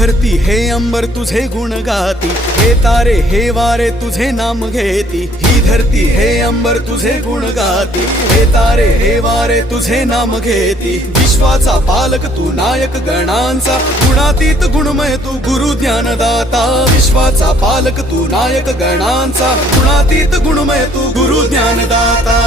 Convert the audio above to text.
धरती हे अंबर तुझे गुण गाती, हे तारे हे वारे तुझे नाम घेती। ही धरती हे अंबर तुझे गुण गाती, हे तारे हे वारे तुझे नाम घेती। विश्वाचा पालक तू नायक गणांचा, गुणातीत गुणमय तू गुरु ज्ञानदाता। विश्वाचा पालक तू नायक गणांचा, गुणातीत गुणमय तू गुरु ज्ञानदाता।